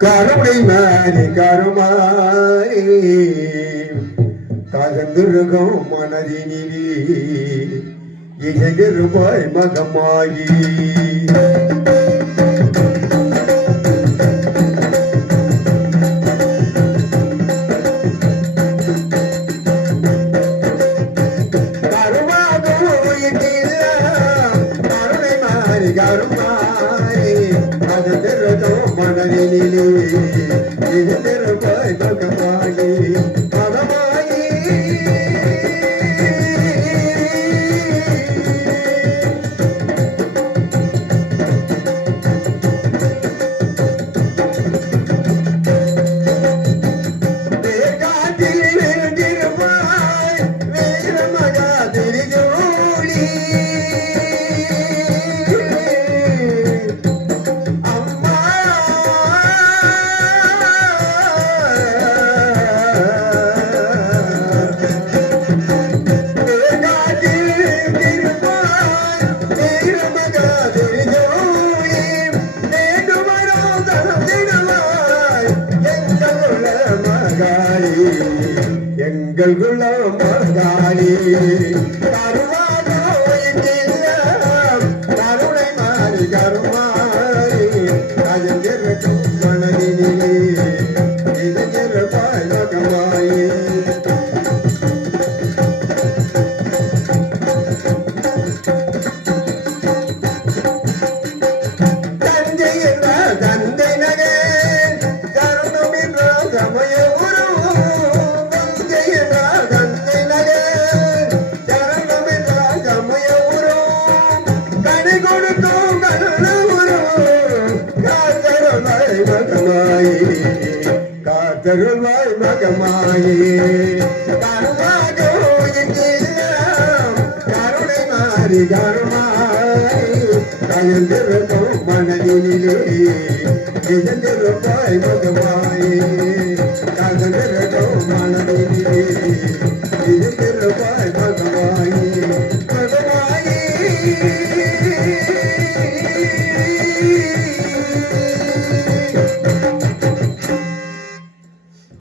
கருணை மாறி கருமாறி கலந்துருகம் மனதினிலே இசைதிருப்பாய் மகமாயி மனதினிலே திருப்பாய் பகமாயி பகமாயி எங்கள் குலமகாளி கருணை மாறி கருமாறி அஜந்திருக்கும் மனதினிலே இசைந்திருப்பாய் மகமாயி தந்தை என்ற தந்தை நகை கருணம் என்ற சமய காத்தருள்வாய் மகமாயி கருணை மாறி கருமாயி கலந்திருக்கும் மனதினிலே இசைந்திருப்பாய் மகமாயி கலந்திருக்கும் மனதினிலே